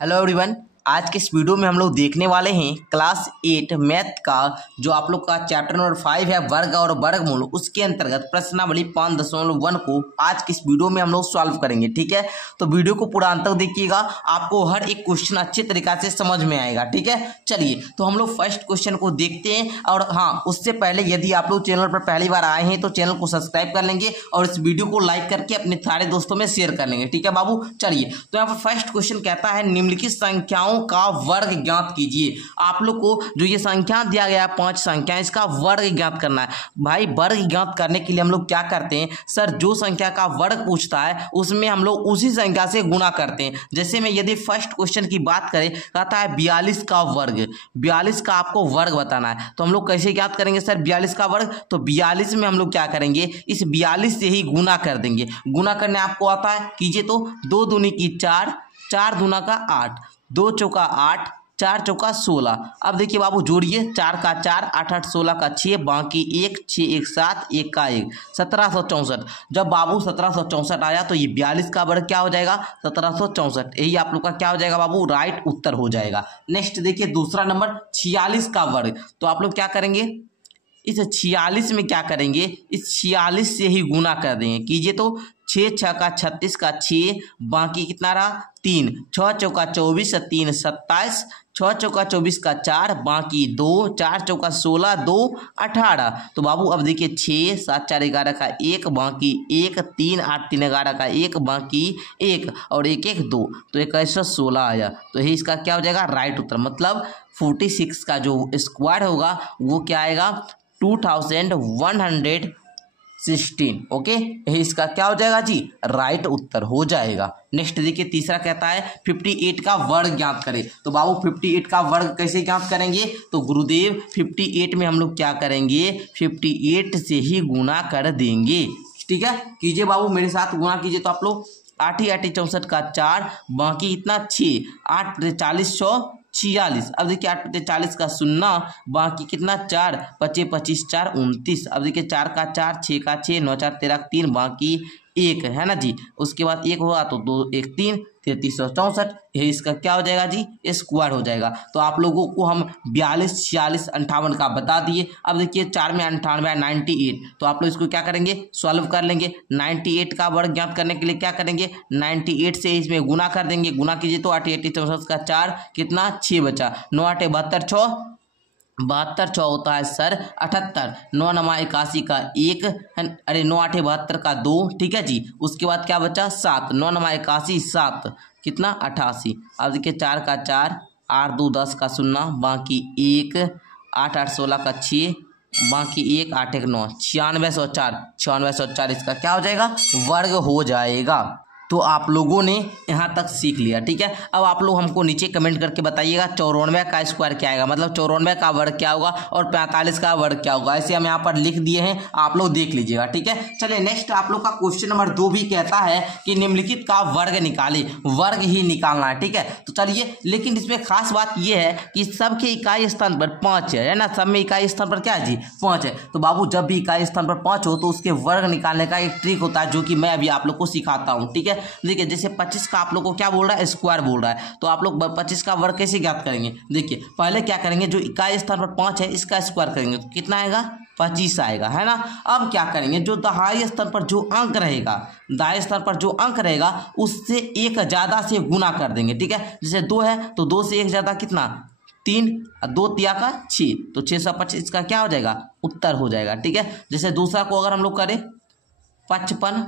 Hello everyone. आज के इस वीडियो में हम लोग देखने वाले हैं क्लास 8 मैथ का जो आप लोग का चैप्टर नंबर 5 है वर्ग और वर्गमूल, उसके अंतर्गत प्रश्नावली 5.1 को आज के इस वीडियो में हम लोग सॉल्व करेंगे। ठीक है, तो वीडियो को पूरा अंत तक देखिएगा, आपको हर एक क्वेश्चन अच्छे तरीके से समझ में आएगा। ठीक है, चलिए तो हम लोग फर्स्ट क्वेश्चन को देखते हैं। और हाँ, उससे पहले यदि आप लोग चैनल पर पहली बार आए हैं तो चैनल को सब्सक्राइब कर लेंगे और इस वीडियो को लाइक करके अपने सारे दोस्तों में शेयर कर लेंगे। ठीक है बाबू, चलिए तो यहाँ पर फर्स्ट क्वेश्चन कहता है निम्नलिखित संख्याओं का वर्ग ज्ञात कीजिए। आप लोग को जो ये संख्या दिया गया है 5 संख्या, इसका वर्ग ज्ञात करना है। भाई वर्ग ज्ञात करने के लिए हम लोग क्या करते हैं सर, जो संख्या का वर्ग पूछता है उसमें हम लोग उसी संख्या से गुणा करते हैं। जैसे में यदि फर्स्ट क्वेश्चन की बात करें, कहता है 42 का वर्ग, 42 का आपको वर्ग बताना है। तो हम लोग कैसे ज्ञात करेंगे सर 42 का वर्ग? तो 42 में हम लोग क्या करेंगे, इस 42 से ही गुणा कर देंगे। गुणा करने आपको आता है, कीजिए तो 2 दूनी की 4, 4 दूना का 8, 2 चौका 8, 4 चौका 16। अब देखिए बाबू जोड़िए, 4 का 4, 8 8 16 का 6, बाकी 1, 6 1 7, 1 का 1, 1764। जब बाबू 1764 आया तो ये 42 का वर्ग क्या हो जाएगा, 1764। यही आप लोग का क्या हो जाएगा बाबू, राइट उत्तर हो जाएगा। नेक्स्ट देखिए दूसरा नंबर 46 का वर्ग। तो आप लोग क्या करेंगे, इस 46 में क्या करेंगे, इस 46 से ही गुना कर देंगे। कीजिए तो 6 6 का 36 का 6, बाकी कितना रहा 3, 6 चौका 24, 3 27, 6 चौका 24 का 4, बाकी 2, 4 चौका 16, 2 18। तो बाबू अब देखिए 6 7 4 11 का 1, बाकी 1, 3 8 3 11 का 1, बाकी 1 और 1 1 2, तो 116 आया। तो यही इसका क्या हो जाएगा, राइट उत्तर। मतलब 46 का जो स्क्वायर होगा वो क्या आएगा, 2116। ओके, यही इसका क्या हो जाएगा जी, राइट उत्तर हो जाएगा। नेक्स्ट देखिए तीसरा कहता है 58 का वर्ग ज्ञात करें। तो बाबू 58 का वर्ग कैसे ज्ञात करेंगे, तो गुरुदेव 58 में हम लोग क्या करेंगे, 58 से ही गुणा कर देंगे। ठीक है, कीजिए बाबू मेरे साथ गुणा कीजिए। तो आप लोग 8 8 64 का 4, बाकी इतना 6, 8 40 46। अब देखिए 8 40 का 0, बाकी कितना 4, 25 25 4 29। अब देखिए 4 का 4, 6 का 6, 9 4 13 3, बाकी 1 है ना जी। उसके बाद 1 होगा तो 2 1 3, 3364। यही इसका क्या हो जाएगा जी, स्क्वायर हो जाएगा। तो आप लोगों को हम 42 46 58 का बता दिए। अब देखिए 4 में 98 98। तो आप लोग इसको क्या करेंगे, सॉल्व कर लेंगे। 98 का वर्ग ज्ञात करने के लिए क्या करेंगे, 98 से इसमें गुना कर देंगे। गुना कीजिए तो 8 8 64 का 4, कितना 6 बचा, 9 8 72 6, 72 6 होता है सर 78, 9 9 81 का 1, अरे 9 8 72 का 2। ठीक है जी, उसके बाद क्या बचा 7, 9 9 81 7, कितना 88। अब देखिए 4 का 4, 8 2 10 का 0, बाकी 1, 8 8 16 का 6, बाकी 1 8 1 9, 9604 9604 इसका क्या हो जाएगा, वर्ग हो जाएगा। तो आप लोगों ने यहाँ तक सीख लिया। ठीक है, अब आप लोग हमको नीचे कमेंट करके बताइएगा 94 का स्क्वायर क्या आएगा, मतलब 94 का वर्ग क्या होगा और 45 का वर्ग क्या होगा। ऐसे हम यहाँ पर लिख दिए हैं, आप लोग देख लीजिएगा। ठीक है, चलिए नेक्स्ट आप लोग का क्वेश्चन नंबर 2 भी कहता है कि निम्नलिखित का वर्ग निकाले। वर्ग ही निकालना है। ठीक है, तो चलिए, लेकिन इसमें खास बात यह है कि सबके इकाई स्थान पर 5 है ना, सब में इकाई स्थान पर क्या है जी 5 है। तो बाबू जब भी इकाई स्थान पर 5 हो तो उसके वर्ग निकालने का एक ट्रिक होता है जो कि मैं अभी आप लोग को सिखाता हूँ। ठीक है, देखिए जैसे 25 का आप लोग को क्या बोल रहा है, स्क्वायर बोल रहा है। तो आप लोग 25 का वर्ग कैसे ज्ञात करेंगे, देखिए पहले क्या करेंगे, जो इकाई स्थान पर 5 है इसका स्क्वायर करेंगे तो कितना आएगा, 25 आएगा, है ना। अब क्या करेंगे, जो दहाई स्थान पर जो अंक रहेगा, दाएं स्थान पर जो अंक रहेगा उससे एक ज्यादा से गुना कर देंगे। ठीक है, जैसे 2 है तो 2 से एक ज्यादा कितना 3, 2 तिया का 6, तो 625 का क्या हो जाएगा, उत्तर हो जाएगा। ठीक है, जैसे दूसरा को अगर हम लोग करें 55,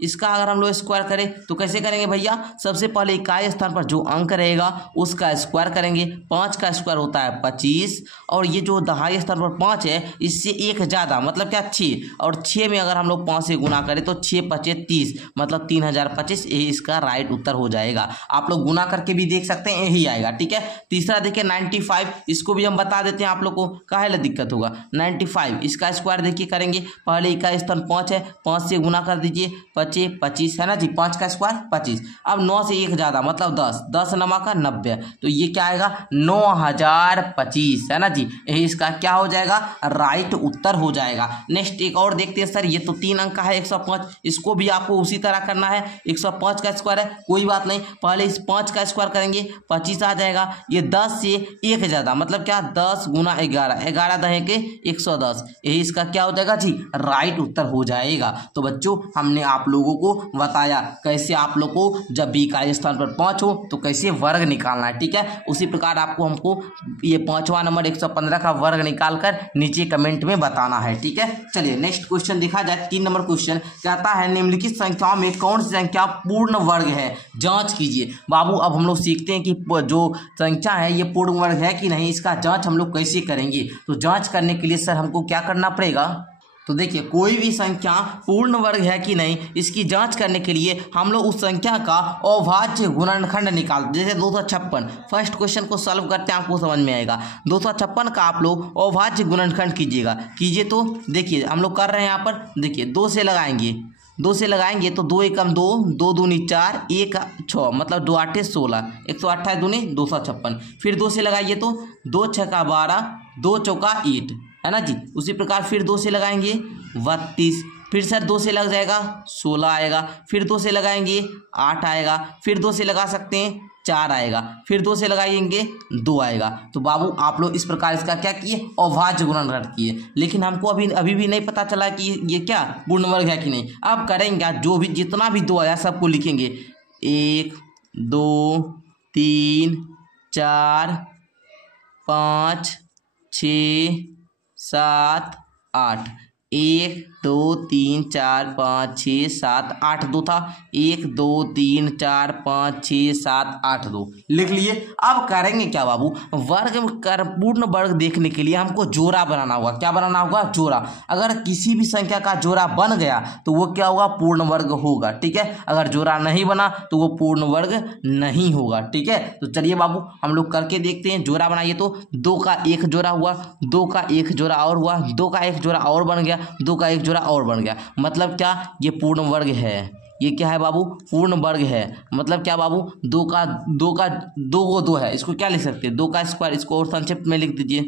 इसका अगर हम लोग स्क्वायर करें तो कैसे करेंगे भैया, सबसे पहले इकाई स्थान पर जो अंक रहेगा उसका स्क्वायर करेंगे। 5 का स्क्वायर होता है 25, और ये जो दहाई स्थान पर 5 है इससे एक ज़्यादा मतलब क्या 6, और 6 में अगर हम लोग 5 से गुना करें तो 6 5 30, मतलब 3025। यही इसका राइट उत्तर हो जाएगा। आप लोग गुना करके भी देख सकते हैं, यही आएगा। ठीक है, तीसरा देखिए 95, इसको भी हम बता देते हैं आप लोग को, काहे दिक्कत होगा। 95 इसका स्क्वायर देखिए करेंगे, पहले इकाई स्थान 5 है, 5 से गुना कर दीजिए, 25 बचे 25 है ना जी, 5 का स्क्वायर 25। अब 9 से 1 ज़्यादा मतलब 10, 10 नमा का 90, तो ये क्या आएगा 9025 है ना जी। यही इसका क्या हो जाएगा, राइट उत्तर हो जाएगा। नेक्स्ट एक और देखते हैं सर, ये तो 3 अंक का है 105, इसको भी आपको उसी तरह करना है। 105 का स्क्वायर है, कोई बात नहीं, पहले इस 5 का स्क्वायर करेंगे 25 आ जाएगा। ये 10 से 1 ज़्यादा मतलब क्या 10 गुना 11, 11 दहे के 110, यही इसका क्या हो जाएगा जी, राइट उत्तर हो जाएगा। तो बच्चों हमने आप लोगों को बताया कैसे आप लोग को जब भी इकाई स्थान पर 5 हो तो कैसे वर्ग निकालना है, ठीक है। उसी प्रकार आपको हमको ये 5वां नंबर 115 का वर्ग निकालकर नीचे कमेंट में बताना है, ठीक है। चलिए नेक्स्ट क्वेश्चन देखा जाए। 3 नंबर क्वेश्चन कहता है निम्नलिखित संख्याओं में कौन सी संख्या पूर्ण वर्ग है, जांच कीजिए। बाबू अब हम लोग सीखते हैं कि जो संख्या है ये पूर्ण वर्ग है कि नहीं, इसका जांच हम लोग कैसे करेंगे। तो जांच करने के लिए सर हमको क्या करना पड़ेगा, तो देखिए कोई भी संख्या पूर्ण वर्ग है कि नहीं, इसकी जांच करने के लिए हम लोग उस संख्या का अविभाज्य गुणनखंड निकालते। जैसे 256, फर्स्ट क्वेश्चन को सॉल्व करते हैं आपको समझ में आएगा। 256 का आप लोग अविभाज्य गुणनखंड कीजिए। तो देखिए हम लोग कर रहे हैं यहाँ पर, देखिए 2 से लगाएंगे, 2 से लगाएंगे तो 2 एकम 2, 2 दूनी 4, 1 6 मतलब 2 8 16, 128 दूनी 256। फिर 2 से लगाइए तो 2 6 का 12, 2 चौका 8 है ना जी। उसी प्रकार फिर 2 से लगाएंगे 32, फिर सर 2 से लग जाएगा 16 आएगा, फिर 2 से लगाएंगे 8 आएगा, फिर 2 से लगा सकते हैं 4 आएगा, फिर 2 से लगाएंगे 2 आएगा। तो बाबू आप लोग इस प्रकार इसका क्या किए, अविभाज्य गुणनखंड किए। लेकिन हमको अभी भी नहीं पता चला कि ये क्या पूर्ण वर्ग है कि नहीं। अब करेंगे जो भी जितना भी 2 आया सबको लिखेंगे, 1 2 3 4 5 6 7 8, 1 2 3 4 5 6 7 8 2 था, 1 2 3 4 5 6 7 8 2 लिख लिए। अब करेंगे क्या बाबू, वर्ग कर पूर्ण वर्ग देखने के लिए हमको जोड़ा बनाना होगा। क्या बनाना होगा, जोड़ा। अगर किसी भी संख्या का जोड़ा बन गया तो वो क्या होगा, पूर्ण वर्ग होगा, ठीक है। अगर जोड़ा नहीं बना तो वो पूर्ण वर्ग नहीं होगा, ठीक है। तो चलिए बाबू हम लोग करके देखते हैं। जोड़ा बनाइए तो 2 का 1 जोड़ा हुआ, 2 का 1 जोड़ा और हुआ, 2 का 1 जोड़ा और बन गया, 2 का 1 जोड़ा और बन गया। मतलब क्या, ये पूर्ण वर्ग है। ये क्या है बाबू, पूर्ण वर्ग है। मतलब क्या बाबू, 2 का 2 है, इसको क्या लिख सकते हैं, 2 का स्क्वायर, इसको और संक्षिप्त में लिख दीजिए,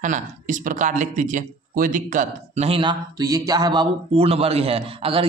है ना, इस प्रकार लिख दीजिए, कोई दिक्कत नहीं ना। तो ये क्या है बाबू, पूर्ण वर्ग है। अगर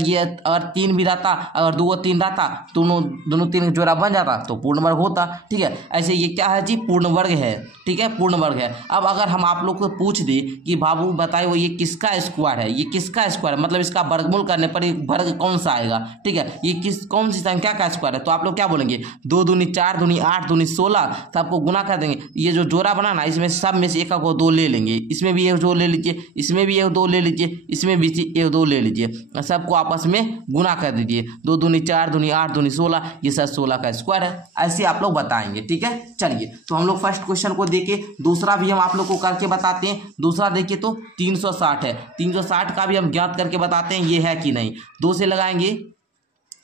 3 भी रहता, अगर 2 और 3 रहता, दोनों 3 जोड़ा बन जाता तो पूर्ण वर्ग होता, ठीक है। ऐसे ये क्या है जी, पूर्ण वर्ग है, ठीक है, पूर्ण वर्ग है। अब अगर हम आप लोग को पूछ दे कि बाबू बताइए वो ये किसका स्क्वायर है, ये किसका स्क्वायर मतलब इसका वर्गमूल करने पर वर्ग कौन सा आएगा, ठीक है, ये कौन सी संख्या का स्क्वायर है, तो आप लोग क्या बोलेंगे, 2 दूनी 4 दूनी 8 दूनी 16, तो आपको गुना कर देंगे। ये जो जोड़ा बना ना, इसमें सब में से एक को 2 ले लेंगे, इसमें भी एक 2 ले लीजिए, इसमें भी 1 2 ले लीजिए, इसमें भी 1 2 ले लीजिए, सबको आपस में गुना कर दीजिए। 2 दूनी 4 दूनी 8 दूनी 16, ये सब 16 का स्क्वायर है। ऐसे आप लोग बताएंगे, ठीक है। चलिए तो हम लोग फर्स्ट क्वेश्चन को देखे, दूसरा भी हम आप लोग को करके बताते हैं। दूसरा देखिए तो 360 है, 360 का भी हम ज्ञात करके बताते हैं ये है कि नहीं। 2 से लगाएंगे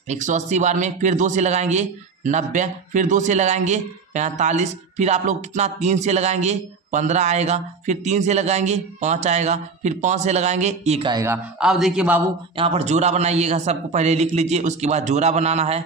180 बार में, फिर 2 से लगाएंगे 90, फिर 2 से लगाएंगे 45, फिर आप लोग कितना 3 से लगाएंगे 15 आएगा, फिर 3 से लगाएंगे 5 आएगा, फिर 5 से लगाएंगे 1 आएगा। अब देखिए बाबू यहाँ पर जोड़ा बनाइएगा, सबको पहले लिख लीजिए, उसके बाद जोड़ा बनाना है,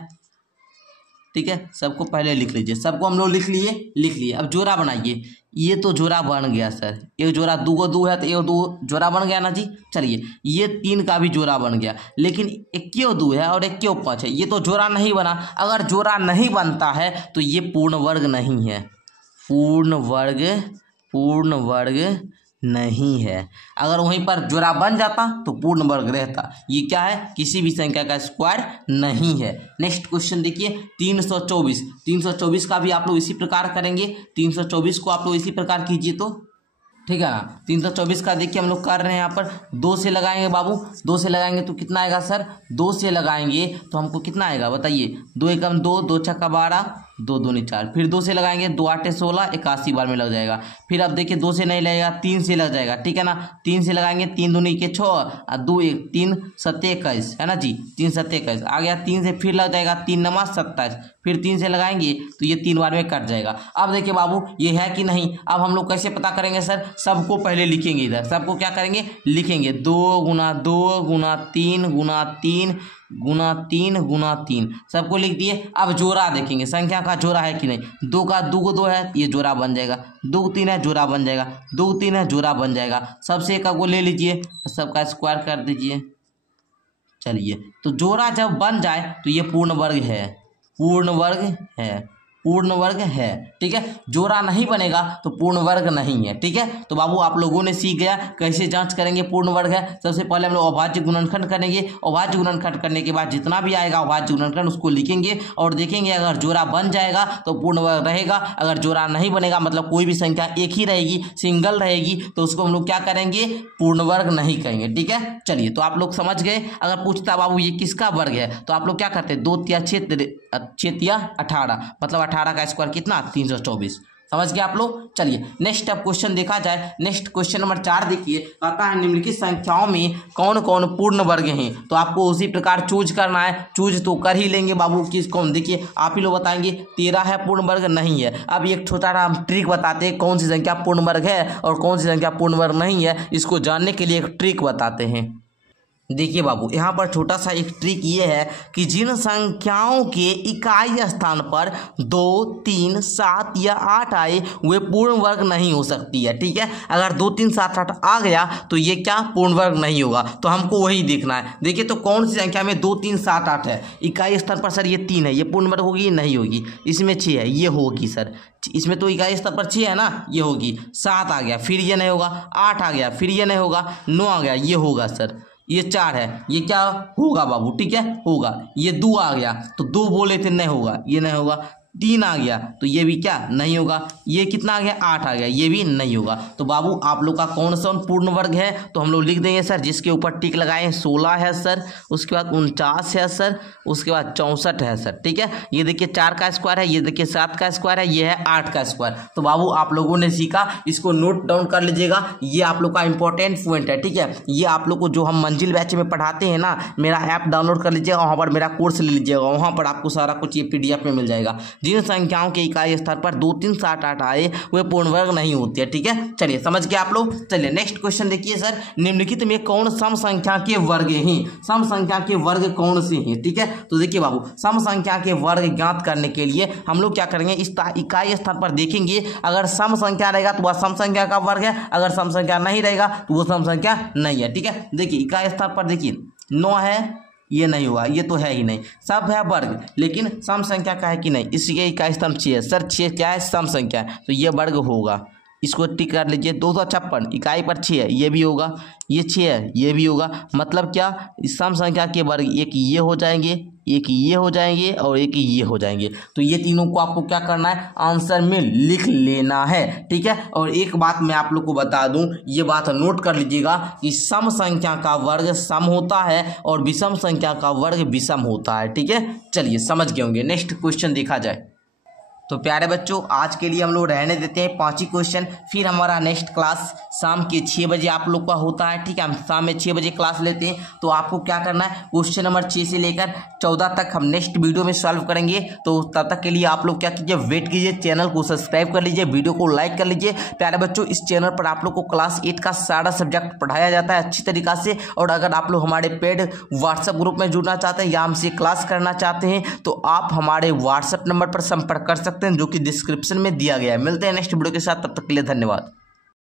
ठीक है। सबको पहले लिख लीजिए, सबको हम लोग लिख लिए। अब जोड़ा बनाइए, ये तो जोड़ा बन गया सर, एक जोड़ा 2 2 है तो 1 2 जोड़ा बन गया ना जी। चलिए ये 3 का भी जोड़ा बन गया, लेकिन 1 2 है और 1 5 है, ये तो जोड़ा नहीं बना। अगर जोड़ा नहीं बनता है तो ये पूर्ण वर्ग नहीं है, पूर्ण वर्ग नहीं है। अगर वहीं पर जोड़ा बन जाता तो पूर्ण वर्ग रहता। ये क्या है, किसी भी संख्या का स्क्वायर नहीं है। नेक्स्ट क्वेश्चन देखिए 324 का भी आप लोग इसी प्रकार करेंगे। 324 को आप लोग इसी प्रकार कीजिए तो ठीक है ना। 324 का देखिए हम लोग कर रहे हैं यहाँ पर 2 से लगाएंगे बाबू, 2 से लगाएंगे तो कितना आएगा सर, 2 से लगाएंगे तो हमको कितना आएगा बताइए, 2 एकम 2, 2 छक्का 12, 2 दूनी 4, फिर 2 से लगाएंगे 2 8 16, 81 बार में लग जाएगा। फिर अब देखिए 2 से नहीं लगेगा, 3 से लग जाएगा, ठीक है ना। 3 से लगाएंगे 3 दूनी के 6 और 2 1 3 7 21 है ना जी, 3 7 21 आ गया। 3 से फिर लग जाएगा 3 9 27, फिर 3 से लगाएंगे तो ये 3 बार में कट जाएगा। अब देखिए बाबू ये है कि नहीं, अब हम लोग कैसे पता करेंगे सर, सबको पहले लिखेंगे, इधर सबको क्या करेंगे लिखेंगे, 2 गुना 2 गुना 3 गुना 3 गुना 3 गुना 3 सबको लिख दिए। अब जोड़ा देखेंगे, संख्या का जोड़ा है कि नहीं। 2 का 2 को 2 है, ये जोड़ा बन जाएगा। 2 3 है, जोड़ा बन जाएगा। 2 3 है, जोड़ा बन जाएगा। सबसे एक को ले लीजिए, सबका स्क्वायर कर दीजिए। चलिए, तो जोड़ा जब बन जाए तो ये पूर्ण वर्ग है, पूर्ण वर्ग है, पूर्ण वर्ग है। ठीक है, जोड़ा नहीं बनेगा तो पूर्ण वर्ग नहीं है। ठीक है, तो बाबू आप लोगों ने सीख गया कैसे जांच करेंगे पूर्ण वर्ग है। सबसे पहले हम लोग अभाज्य गुणनखंड करेंगे। अभाज्य गुणनखंड करने के बाद जितना भी आएगा अभाज्य गुणनखंड उसको लिखेंगे और देखेंगे अगर जोड़ा बन जाएगा तो पूर्ण वर्ग रहेगा। अगर जोड़ा नहीं बनेगा मतलब कोई भी संख्या एक ही रहेगी, सिंगल रहेगी, तो उसको हम लोग क्या करेंगे, पूर्ण वर्ग नहीं करेंगे। ठीक है, चलिए, तो आप लोग समझ गए। अगर पूछता बाबू ये किसका वर्ग है तो आप लोग क्या करते, 2 तिया 18 मतलब 18 का स्क्वायर कितना, 324। समझ गए आप लोग। चलिए नेक्स्ट अब क्वेश्चन देखा जाए। नेक्स्ट क्वेश्चन नंबर 4 देखिए, कहता है निम्नलिखित संख्याओं में कौन कौन पूर्ण वर्ग हैं। तो आपको उसी प्रकार चूज करना है। चूज तो कर ही लेंगे बाबू, किस कौन, देखिए आप ही लोग बताएंगे 13 है पूर्ण वर्ग नहीं है। अब एक छोटा सा हम ट्रिक बताते हैं, कौन सी संख्या पूर्ण वर्ग है और कौन सी संख्या पूर्ण वर्ग नहीं है। इसको जानने के लिए एक ट्रिक बताते हैं। देखिए बाबू, यहाँ पर छोटा सा एक ट्रिक ये है कि जिन संख्याओं के इकाई स्थान पर 2 3 7 या 8 आए वे पूर्ण वर्ग नहीं हो सकती है। ठीक है, अगर 2 3 7 8 आ गया तो ये क्या, पूर्ण वर्ग नहीं होगा। तो हमको वही देखना है। देखिए, तो कौन सी संख्या में 2 3 7 8 है, इकाई स्थान पर सर ये 3 है, ये पूर्ण वर्ग होगी, नहीं होगी। इसमें 6 है, ये होगी सर। इसमें तो इकाई स्तर पर 6 है ना, ये होगी। 7 आ गया, फिर ये नहीं होगा। 8 आ गया, फिर ये नहीं होगा। 9 आ गया, ये होगा सर। ये 4 है, ये क्या होगा बाबू, ठीक है, होगा। ये 2 आ गया तो 2 बोले थे, नहीं होगा, ये नहीं होगा। 3 आ गया तो ये भी क्या नहीं होगा। ये कितना आ गया, 8 आ गया, ये भी नहीं होगा। तो बाबू आप लोग का कौन सा पूर्ण वर्ग है, तो हम लोग लिख देंगे सर, जिसके ऊपर टिक लगाए 16 है सर, उसके बाद 49 है सर, उसके बाद 64 है सर। ठीक है, ये देखिए 4 का स्क्वायर है, ये देखिए 7 का स्क्वायर है, ये है 8 का स्क्वायर। तो बाबू आप लोगों ने सीखा, इसको नोट डाउन कर लीजिएगा, ये आप लोग का इंपॉर्टेंट पॉइंट है। ठीक है, ये आप लोग को जो हम मंजिल बैच में पढ़ाते हैं ना, मेरा ऐप डाउनलोड कर लीजिएगा, वहाँ पर मेरा कोर्स ले लीजिएगा, वहाँ पर आपको सारा कुछ ये PDF में मिल जाएगा। जिन संख्याओं के इकाई स्तर पर 2 3 7 8 आए वे पूर्ण वर्ग नहीं होती है। ठीक है, चलिए समझ गए आप लोग। चलिए नेक्स्ट क्वेश्चन देखिए सर, निम्नलिखित में कौन सम संख्या के वर्ग हैं। सम संख्या के वर्ग कौन से हैं। ठीक है, तो देखिए बाबू, सम संख्या के वर्ग ज्ञात करने के लिए हम लोग क्या करेंगे, इस इकाई स्तर पर देखेंगे। अगर सम संख्या रहेगा तो वह सम संख्या का वर्ग है, अगर सम संख्या नहीं रहेगा तो वो सम संख्या नहीं है। ठीक है, देखिए इकाई स्तर पर देखिए 9 है, ये नहीं हुआ, ये तो है ही नहीं। सब है वर्ग, लेकिन सम संख्या का है कि नहीं, इसके इकाई स्तंभ 6 है सर, 6 क्या है, सम संख्या है, तो ये वर्ग होगा। इसको टिक कर लीजिए। 256 इकाई पर 6 है, ये भी होगा। ये 6 है, ये भी होगा। मतलब क्या, इस सम संख्या के वर्ग एक ये हो जाएंगे, एक ये हो जाएंगे और एक ये हो जाएंगे। तो ये तीनों को आपको क्या करना है, आंसर में लिख लेना है। ठीक है, और एक बात मैं आप लोग को बता दूं, ये बात नोट कर लीजिएगा कि सम संख्या का वर्ग सम होता है और विषम संख्या का वर्ग विषम होता है। ठीक है, चलिए समझ गए होंगे। नेक्स्ट क्वेश्चन देखा जाए। तो प्यारे बच्चों, आज के लिए हम लोग रहने देते हैं 5 ही क्वेश्चन। फिर हमारा नेक्स्ट क्लास शाम के 6 बजे आप लोग का होता है। ठीक है, हम शाम में 6 बजे क्लास लेते हैं। तो आपको क्या करना है, क्वेश्चन नंबर 6 से लेकर 14 तक हम नेक्स्ट वीडियो में सॉल्व करेंगे। तो तब तक के लिए आप लोग क्या कीजिए, वेट कीजिए, चैनल को सब्सक्राइब कर लीजिए, वीडियो को लाइक कर लीजिए। प्यारे बच्चों, इस चैनल पर आप लोग को क्लास 8 का सारा सब्जेक्ट पढ़ाया जाता है अच्छी तरीका से। और अगर आप लोग हमारे पेड व्हाट्सएप ग्रुप में जुड़ना चाहते हैं या हमसे क्लास करना चाहते हैं तो आप हमारे व्हाट्सएप नंबर पर संपर्क कर सकते हैं, जो कि डिस्क्रिप्शन में दिया गया है। मिलते हैं नेक्स्ट वीडियो के साथ, तब तक के लिए धन्यवाद।